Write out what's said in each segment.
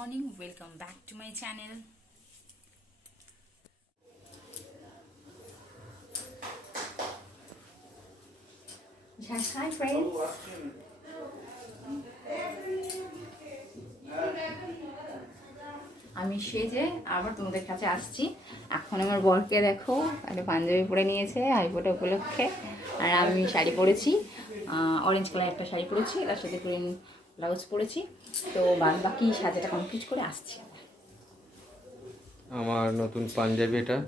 morning, welcome back to my channel. Hi friends. আমি সেজে আবার তোমাদের কাছে আসছি। এখন আমার বরকে দেখো একটা পাঞ্জাবি পরে নিয়েছে হাইফোঁটা উপলক্ষে, আর আমি শাড়ি পরেছি, অরেঞ্জ কালার একটা শাড়ি পরেছি, তার সাথে গ্রিন ব্লাউজ পরেছি। তো বাকি সাজাটা কমপ্লিট করে আসছি। আমার নতুন পাঞ্জাবি এটা।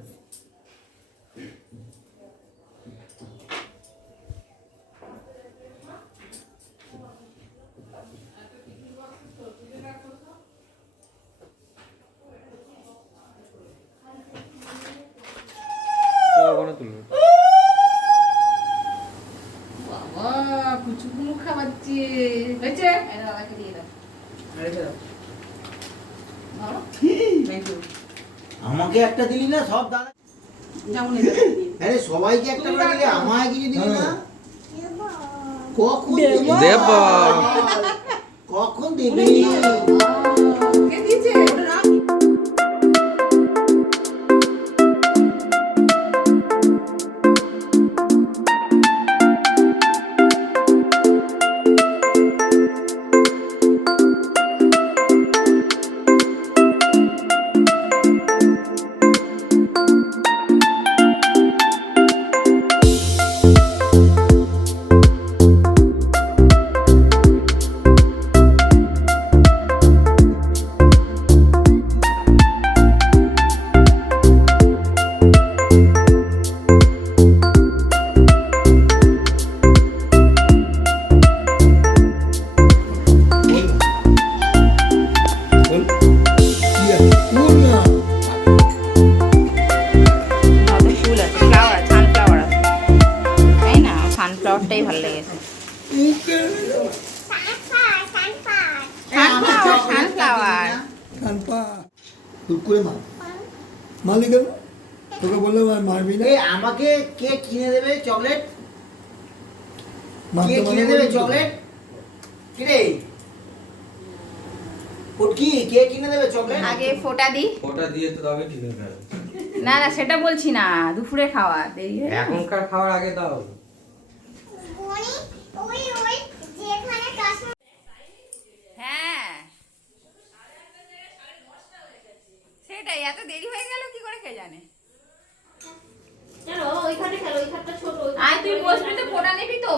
কুচুকুমু খাওয়াচ্ছে হয়েছে, দাদাকে দিয়ে দাও, আমাকে একটা দিলি না, সব দাদা যেমন আরে সবাইকে একটা করে দিলি, আমায় কিছু দিলি না। কখন দেব কখন দিবি? কে দিয়েছে? সানফ্লাওয়ারটাই ভালো লেগেছে। তোকে বললাম আর মারবি না। আমাকে কে কিনে দেবে চকলেট? কে কিনে দেবে চকলেট? কিরে পুটকি, কে কিনে দেবে চকলেট? আগে ফোঁটা দি। ফোঁটা দিয়ে তো তবে ঠিক হবে। না না সেটা বলছি না, দুপুরে খাওয়া দেরি হয়। এখনকার খাওয়ার আগে দাও। হ্যাঁ সেটাই, এত দেরি হয়ে গেল কি করে কে জানে। আয় তুই বসবি তো, ফোঁটা নিবি তো।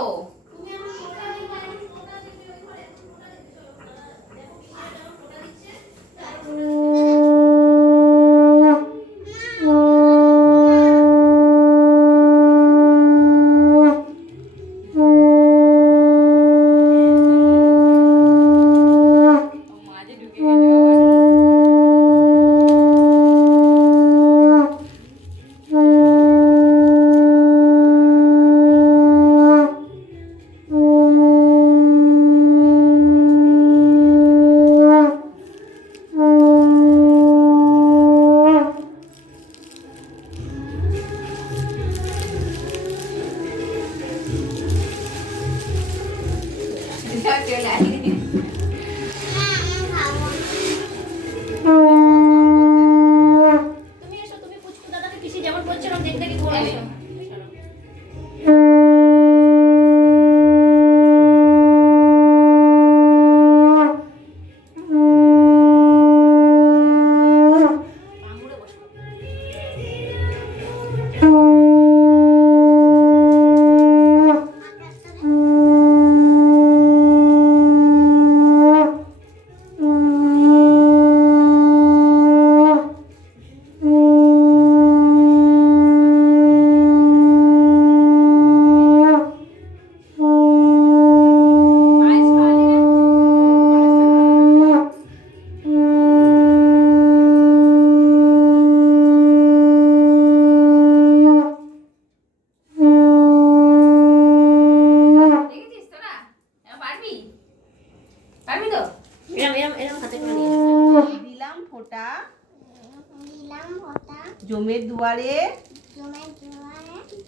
জমের দুয়ারে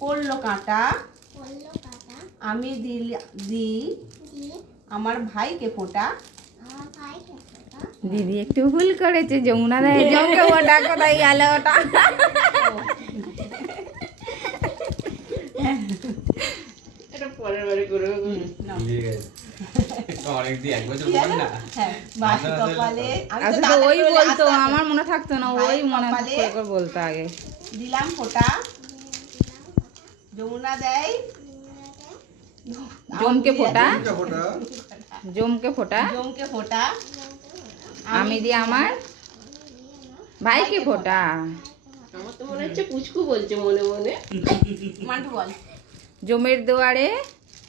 পড়লো কাঁটা, আমি দিই আমার ভাইকে ফোঁটা, দিদি একটু ভুল করেছে, যমুনা দেয় জমকে ওটা কোথায় গেল ওটা। এটা পরের বারে করবো। অনেকদিন 1 বছর পর না। হ্যাঁ, বাসি কপালে আমি তো আচ্ছা, তো দাদা ওই বলে বলতো, আস্তে আস্তে আমার মনে থাকতো না, ওই ভাইয়ের মনে কপালে করে বলতো আগে। দিলাম ফোঁটা, যমুনা দেয় জমকে ফোঁটা, ফোটা জমকে ফোঁটা, জমকে ফোঁটা, আমি দিই আমার ভাইকে ফোঁটা। আমার তো মনে হচ্ছে পুচকু বলছে মনে মনে। মান্টু বল। জমের দুয়ারে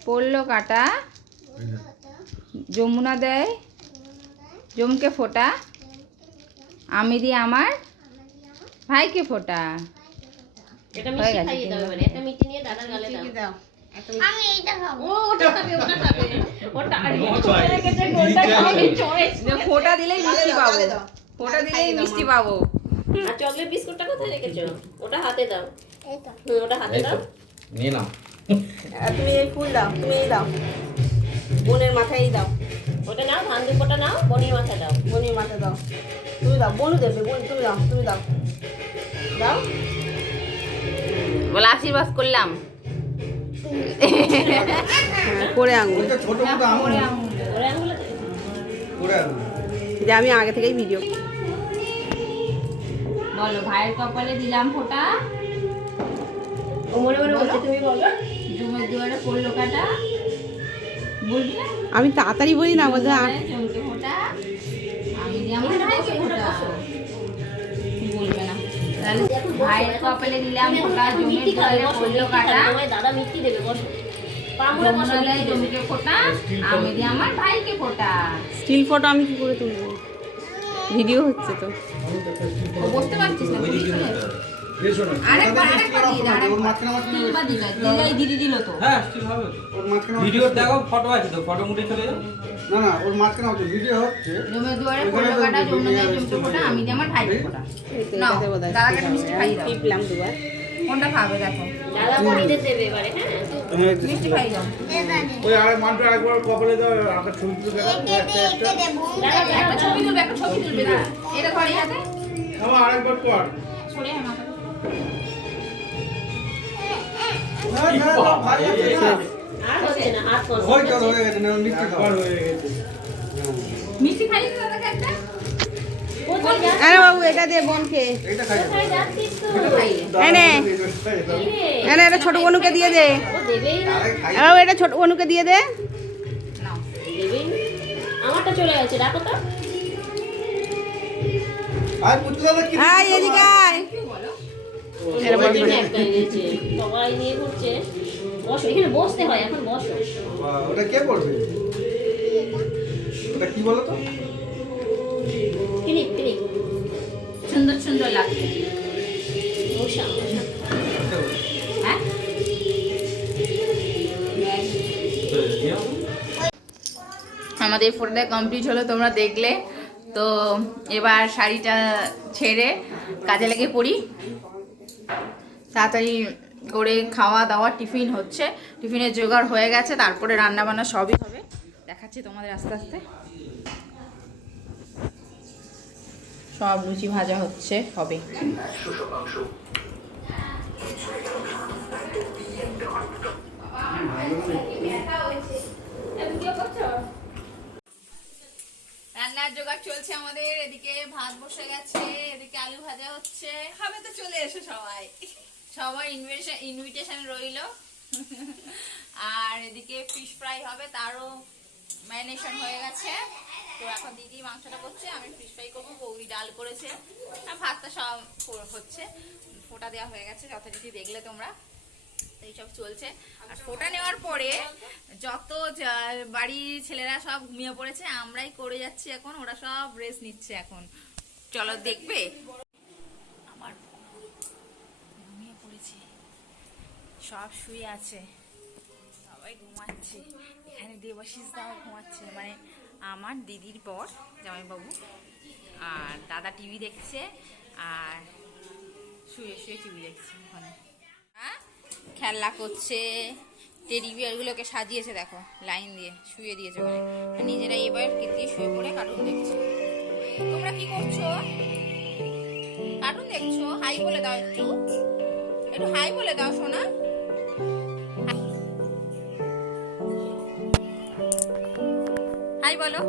পড়লো কাটা, যমুনা দেয় জমকে ফোঁটা, আমি দিই আমার ভাইকে ফোঁটা। এটা হয়ে মিষ্টি গেছে, খাইয়ে দাও এবারে। একটা মিষ্টি নিয়ে দাদার গালে দাও। কি দাও? ও ওটা খাবে, ওটা খাবে। ওটা আর করে রেখেছে কোনটা খাবে চয়েস। ফোঁটা দিলেই মিষ্টি পাবো, ফোঁটা দিলেই মিষ্টি পাবো। আর চকলেট বিস্কুটটা কোথায় রেখেছো? ওটা হাতে দাও। ওটা হাতে দাও। নিয়ে নাও। তুমি এই ফুল দাও, তুমি এই দাও, বোনের মাথায় এই দাও, ওটা নাও, ধান দুপোটা নাও, বনির মাথায় দাও। বোনের মাথায় দাও, তুমি দাও, বোনু দেবে, বোন তুমি দাও, তুমি দাও, দাও। বলে আশীর্বাদ করলাম। করে আঙুল, ওইটা ছোট ছোট আঙুল ওরে আঙুলে দে। করে আঙুল যে আমি আগে থেকেই ভিডিও। বলো, ভাইয়ের কপালে দিলাম ফোঁটা, ও মনে মনে বলছে, তুমি বলো। জমের দুয়ারে পড়লো কাটা, বলবি না? আমি তাড়াতাড়ি বলি না, বলতে জমকে ফোঁটা, আমি দিই আমার ভাইকে ফোঁটা। বলবে না তাহলে। ভাইয়ের কপালে দিলাম ফোঁটা, জমের মিষ্টি খাবে, দুয়ারে বসো, পড়লো মিষ্টি কাটা, খাবে। তোমায় দাদা মিষ্টি দেবে, বসো। পামুড়ে বসো, যমুনা দেয় মিষ্টি দেবে। জমকে ফোঁটা, আমি দিই আমার ভাইকে ফোঁটা। স্টিল ফটো আমি কি করে তুলবো? ভিডিও হচ্ছে তো। ও বসতে পারছিস না, বুঝিস তো? এসো না আরেকবার দিই, ওর মাঝখানে তিনবার দিলা, দিলাই দিদি দিল তো। হ্যাঁ, ঠিক হবে তো। ওর মাঝখানে ভিডিও দেখো, ফটো আছে তো, ফটো মুটে চলে যাও। না না ওর মাঝখানে হচ্ছে ভিডিও হচ্ছে জমের দুয়ারে পড়লো কাটা, যমুনা দেয় জমকে ফোঁটা, আমি দিই আমার ভাইকে ফোঁটা। নাও, দাদাকে একটা মিষ্টি খাইয়ে দাও। টিপলাম দুবার। কোনটা খাবে দেখো, দাদা বনিদের দেবে এবারে, হ্যাঁ। মিষ্টি খাইয়ে দাও। ওই আরে মানটা একবার কপালে দাও আবার ছবি তুলে দাও একটা একটা একটা ছবি তুলবে, একটা ছবি তুলবে, দাঁড়া। এটা ধরে হাতে আবার আরেকবার কর সরে আয় মাথা। না না ভাই আছে না আর হচ্ছে না, আর করছে হয়ে গেল হয়ে গেছে না মিষ্টি খাবার হয়ে গেছে মিষ্টি খাইয়ে দাও দাদাকে একটা। কোথায় যাচ্ছিস? আরে বাবু এটা দে বোনকে, এইটা খাই কোথায় যাচ্ছিস তুই? এনে কি রে? এনে এটা ছোট বোনুকে দিয়ে দে, ও দেবেই না, আরে এটা ছোট বোনুকে দিয়ে দে। নাও। দেবেই না। আমারটা চলে গেছে, রাখো তো। আর পুত্র দাদা কি আয় এদিকে আয়। সবাই জন্য একটা এনেছে। সবাই নিয়ে ঘুরছে। বসো, এখানে বসতে হয়, এখন বসো। ওটা কে করবে ওটা কি বলো তো ক্লিপ ক্লিপ। সুন্দর সুন্দর লাগছে। মশা মশা। হ্যাঁ, আমাদের ফটোটা কমপ্লিট হলো, তোমরা দেখলে তো। এবার শাড়িটা ছেড়ে কাজে লেগে পড়ি, তাড়াতাড়ি করে খাওয়া দাওয়া, টিফিন হচ্ছে, টিফিনের জোগাড় হয়ে গেছে, তারপরে রান্না বান্না সবই হবে, দেখাচ্ছি তোমাদের আস্তে আস্তে। সব লুচি ভাজা হচ্ছে, হবে। রান্নার জোগাড় চলছে আমাদের, এদিকে ভাত বসে গেছে, এদিকে আলু ভাজা হচ্ছে। খাবে তো চলে এসো সবাই, সবার ইনভিটেশন রইলো। আর এদিকে ফিশ ফ্রাই হবে, তারও ম্যারিনেশন হয়ে গেছে। তো এখন দিদি মাংসটা করছে, আমি ফিশ ফ্রাই করবো, বৌদি ডাল করেছে, আর ভাতটা সব হচ্ছে। ফোঁটা দেওয়া হয়ে গেছে, যথারীতি দেখলে তোমরা। এইসব চলছে। আর ফোঁটা নেওয়ার পরে যত বাড়ির ছেলেরা সব ঘুমিয়ে পড়েছে, আমরাই করে যাচ্ছি এখন, ওরা সব রেস্ট নিচ্ছে এখন। চলো দেখবে। আমার ঘুমিয়ে পড়েছে, সব শুয়ে আছে, সবাই ঘুমাচ্ছে। এখানে দেবাশিস দাও ঘুমাচ্ছে, মানে আমার দিদির বর জামাইবাবু। আর দাদা টিভি দেখছে, আর শুয়ে শুয়ে টিভি দেখছে ওখানে। হ্যাঁ, খেলা করছে, টেডি বিয়ারগুলোকে সাজিয়েছে দেখো, লাইন দিয়ে শুয়ে দিয়েছে ওখানে। নিজেরাই এবার দিয়ে শুয়ে পড়ে কার্টুন দেখছে। তোমরা কি করছো? কার্টুন দেখছো? হাই বলে দাও, একটু একটু হাই বলে দাও সোনা। হাই বলো।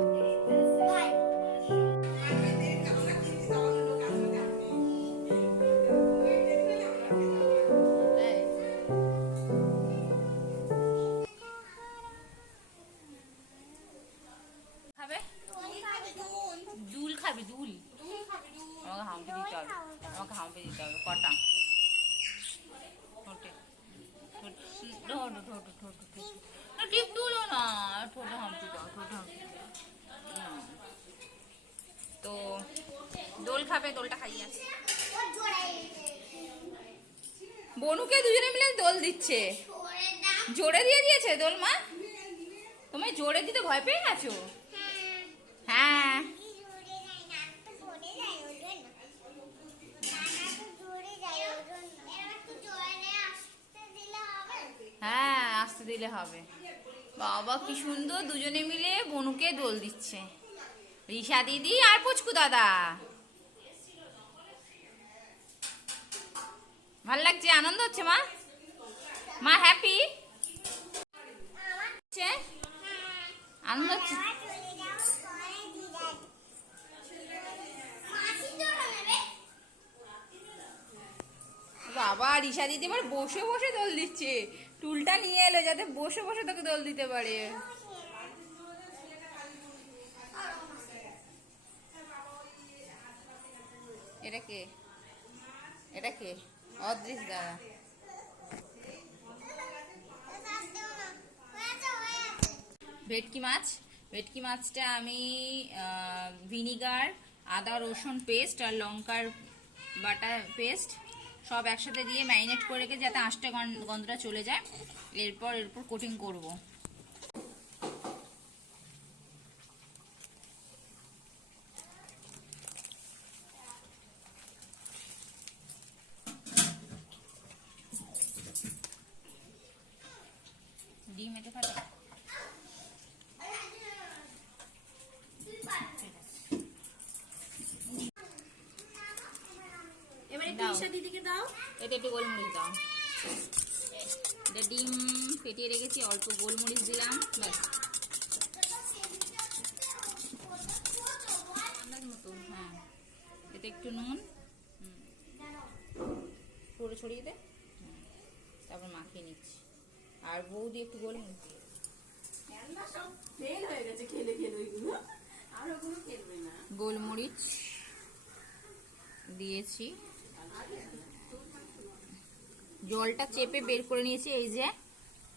খাবে দুল, খাবি দুল? আমাকে হাম্পি দিতে হবে, আমাকে হাম্পি দিতে হবে। কটা ঠোঁটে? টিপ তুলো না, ঠোঁটে হাম্পি দাও, ঠোঁটে হাম্পি দাও। তো দোল খাবে, দোলটা খাইয়ে আছে। বনুকে দুজনে মিলে দোল দিচ্ছে। জোরে দিয়ে দিয়েছে দোল মা? তোমায় জোরে দিতে ভয় পেয়ে গেছো? হ্যাঁ হ্যাঁ, আসতে দিলে হবে। বাবা কি সুন্দর দুজনে মিলে বনুকে দোল দিচ্ছে, রিশা দিদি আর পুচকু দাদা। ভাল লাগছে, আনন্দ হচ্ছে মা? মা হ্যাপি? আনন্দ হচ্ছে? বাবা রিশা দিদি এবার বসে বসে দোল দিচ্ছে, টুলটা নিয়ে এলো যাতে বসে বসে তোকে দোল দিতে পারে। এটা কে? এটা কে? অদৃশ দাদা। ভেটকি মাছ, ভেটকি মাছটা আমি ভিনিগার, আদা রসুন পেস্ট আর লঙ্কার বাটা পেস্ট সব একসাথে দিয়ে ম্যারিনেট করে রেখে যাতে আঁশটা গন্ধটা চলে যায়। এরপর কোটিং করব। ডিম এতে ফাটা দিদিকে দাও, এতে একটু গোলমরিচ দাও। এটা ডিম ফেটিয়ে রেখেছি, অল্প গোলমরিচ দিলাম, ব্যাস। আন্দাজ মতো, হ্যাঁ। এতে একটু নুন পুরো ছড়িয়ে দে, তারপর মাখিয়ে নিচ্ছি। আর বৌদি একটু গোলমরিচ দিয়ে গোলমরিচ দিয়েছি, জলটা চেপে বের করে নিয়েছি। এই যে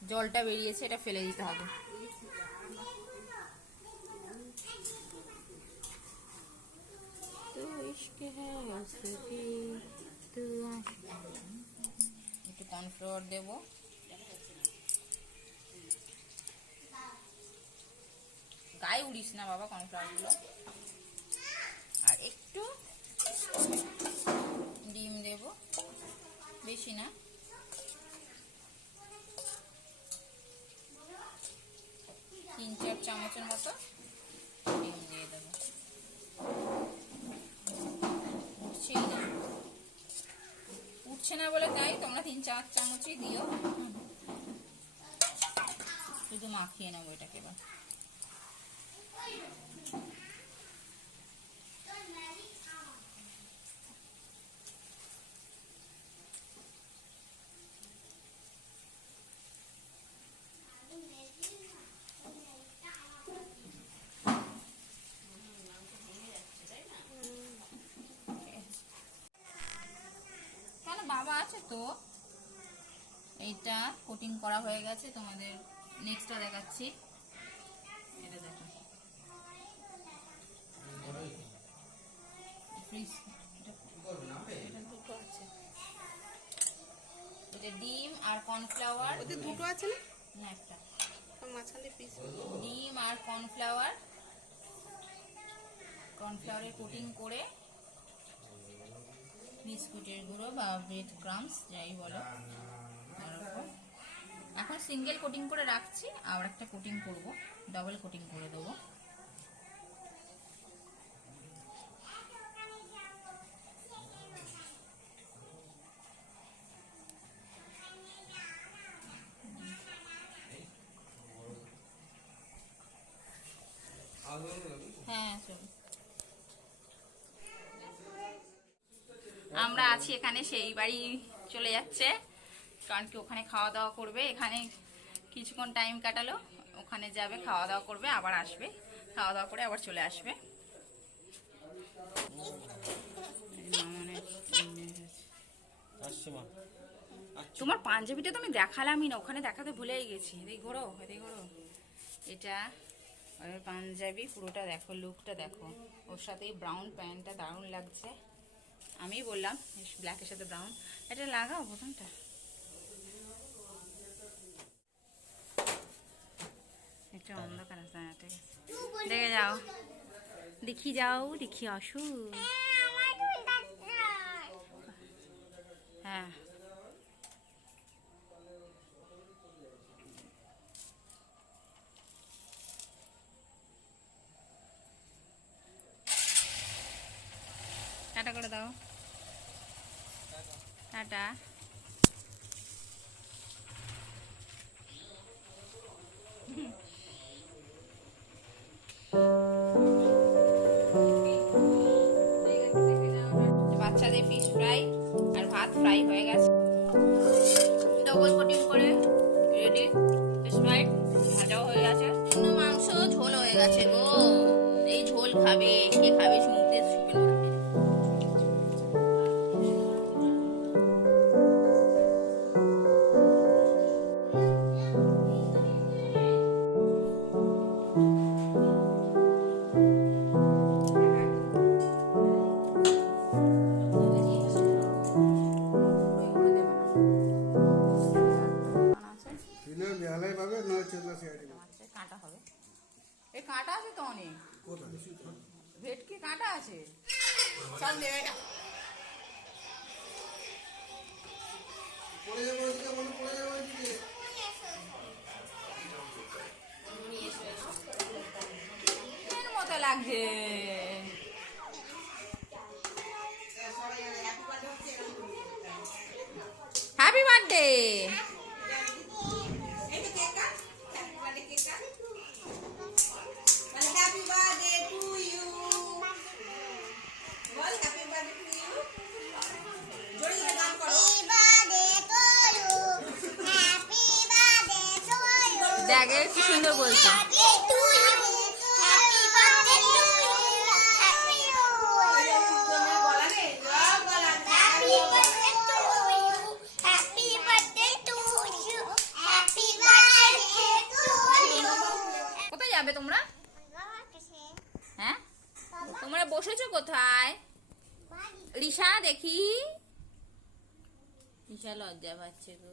জলটা বেরিয়েছে, এটা ফেলে দিতে হবে। একটু কর্নফ্লাওয়ার দেব, গায়ে উড়িস না বাবা কর্নফ্লাওয়ার গুলো। আর একটু ডিম দেব, বেশি না। তিন চার চামচের মতো ডিম দিয়ে দেবো। উঠছেই না, উঠছে না বলে তাই তোমরা 3-4 চামচই দিও। শুধু মাখিয়ে নেবো এটাকে এবার। বাবা আছে তো। এইটা কোটিং করা হয়ে গেছে, তোমাদের নেক্সটটা দেখাচ্ছি। এটা দেখো, এটা ডিম আর কর্নফ্লাওয়ার। ওতে দুটো আছে না একটা, মাঝখানে পিস। ডিম আর কর্নফ্লাওয়ার, কর্নফ্লাওয়ারে কোটিং করে বিস্কুটের গুঁড়ো বা ব্রেড ক্রাম্বস যাই বলো, এখন সিঙ্গেল কোটিং করে রাখছি, আবার একটা কোটিং করব, ডাবল কোটিং করে দেবো। আমরা আছি এখানে, সেই বাড়ি চলে যাচ্ছে, কারণ কি ওখানে খাওয়া দাওয়া করবে। এখানে কিছুক্ষণ টাইম কাটালো, ওখানে যাবে, খাওয়া দাওয়া করবে, আবার আসবে, খাওয়া দাওয়া করে আবার চলে আসবে। তোমার পাঞ্জাবিটা তো আমি দেখালামই না, ওখানে দেখাতে ভুলেই গেছি। এদিকে ঘোরো, এদিকে ঘোরো। এটা ওর পাঞ্জাবি, পুরোটা দেখো, লুকটা দেখো। ওর সাথে এই ব্রাউন প্যান্টটা দারুণ লাগছে। আমি বললাম ব্ল্যাকের সাথে ব্রাউন। এটা লাগাও বোতামটা। একটু অন্ধকার আছে, হ্যাঁ ঠিক আছে। দেখে যাও, দেখি যাও, দেখি আসো। হ্যাঁ টাটা করে দাও, টাটা। বাচ্চাদের ফিশ ফ্রাই আর ভাত ফ্রাই হয়ে গেছে, ডবল কোটিং করে রেডি। ফিশ ফ্রাই ভাজাও হয়ে গেছে, মাংস ঝোল হয়ে গেছে গো। এই ঝোল খাবে, কে খাবে শুনতে শুনবে না। কাঁটা হবে, এই কাঁটা আছে তো অনেক, ভেটকি কাঁটা আছে, সব নেবে না। মতো লাগছে। Happy birthday. দেখে কি সুন্দর বলছে। কোথায় যাবে তোমরা? হ্যাঁ তোমরা বসেছো কোথায়? লিসা দেখি, লিসা লজ্জা পাচ্ছে গো।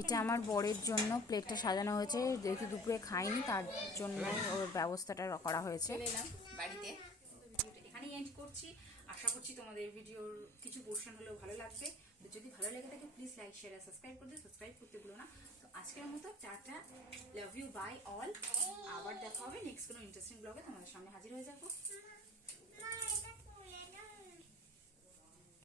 এটা আমার বরের জন্য প্লেটটা সাজানো হয়েছে, যেহেতু দুপুরে খাইনি তার জন্য ওর ব্যবস্থাটা করা হয়েছে। চলে এলাম বাড়িতে, ভিডিওটা এখানেই এন্ড করছি। আশা করছি তোমাদের ভিডিওর কিছু পোর্শন হলেও ভালো লাগবে। তো যদি ভালো লেগে থাকে প্লিজ লাইক শেয়ার আর সাবস্ক্রাইব করতে ভুলো না। তো আজকের মতো tata, love you, bye all. আবার দেখা হবে নেক্সট কোনো ইন্টারেস্টিং ব্লগে, তোমাদের সামনে হাজির হয়ে যাবো।